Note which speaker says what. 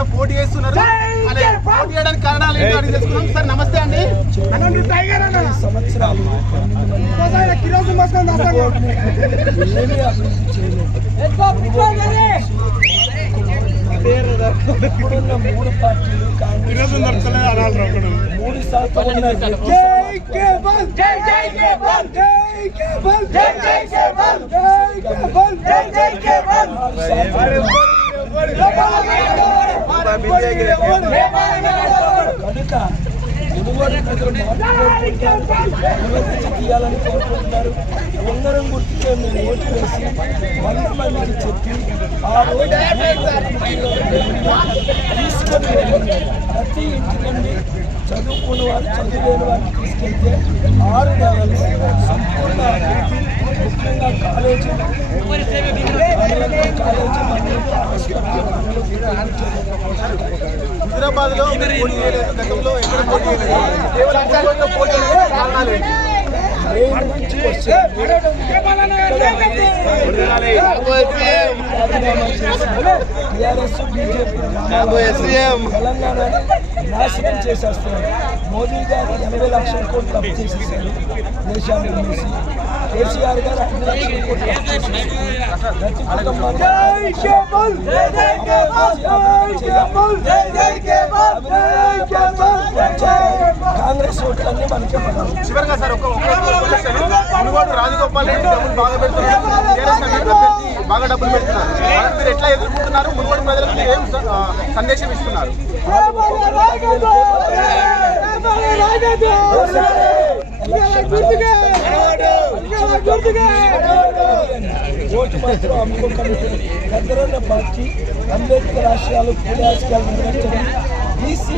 Speaker 1: Party తరఫున పోటీ చేస్తున్నారు. పోటీ చేయడానికి కారణాలు ఏంటో అడిగి తెలుసుకున్నాం సార్ నమస్తే అండి.
Speaker 2: సంవత్సరాలు ఇప్పుడున్న మూడు పార్టీలు కాంగ్రెస్ మూడు శాతం కనుక మునుగోడు ప్రజలు కోరుకుంటున్నారు గుర్తుకే ఓటు వేసి వంద మందికి చెప్పి ఆ రోజు తీసుకొని ప్రతి ఇంటి నుండి చదువుకున్న వారు చదువులేని వారిని తీసుకెళ్తే ఆరు నెలలు సంపూర్ణ
Speaker 1: హైదరాబాద్లో గతంలో ఎక్కడ పోటీ కేవలం పోటీ కారణాలు
Speaker 2: నాశనం చేసేస్తున్నారు మోదీ గారు ఎనభై లక్షల కోట్లు అప్పు చేసేసారు దేశాన్ని మూసి కేసీఆర్ గారు ఐదు లక్షల కోట్లు అప్పు చేసేసారు ప్రతి కుటుంబానికి
Speaker 1: చివరిగా సార్ ఒక మునుగోడు రాజగోపాల్ రెడ్డి డబ్బులు బాగా పెడుతున్నారు. టీఆర్ఎస్ అభ్యర్థి బాగా డబ్బులు పెడుతున్నారు. మీరు ఎట్లా ఎదుర్కొంటున్నారు? మునుగోడు ప్రజలకు ఏం సందేశం ఇస్తున్నారు?
Speaker 2: ఓటు మాత్రం అమ్ముకోకండి పెద్దరన్న పార్టీ అంబేద్కర్ ఆశయాలు నెరవేర్చడం బీసీ